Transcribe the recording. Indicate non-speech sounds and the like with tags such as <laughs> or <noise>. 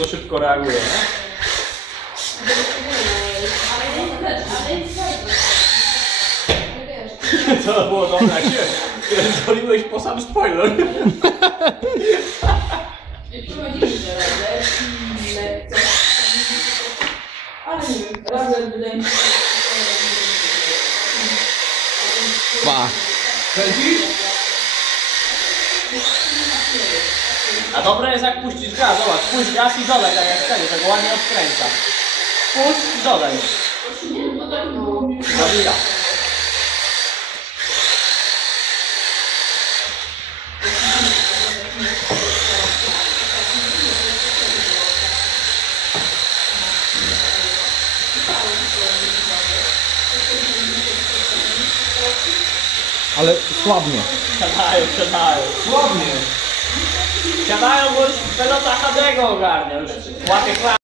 to szybko reaguje, nie? <laughs> To było dobre, jak się pierdoliłeś po sam spoiler. Ale nie wiem, razem wydaje mi się, Ba. A dobre jest jak puścić gaz, zobacz, puść gaz i dodaj, tak jak wtedy, tego ładnie odkręca. Puść i dodaj. Zabija. Ale słabnie. Siadają, siadają. Słownie. Siadają, bo już pelota HD go ogarnia, łapie.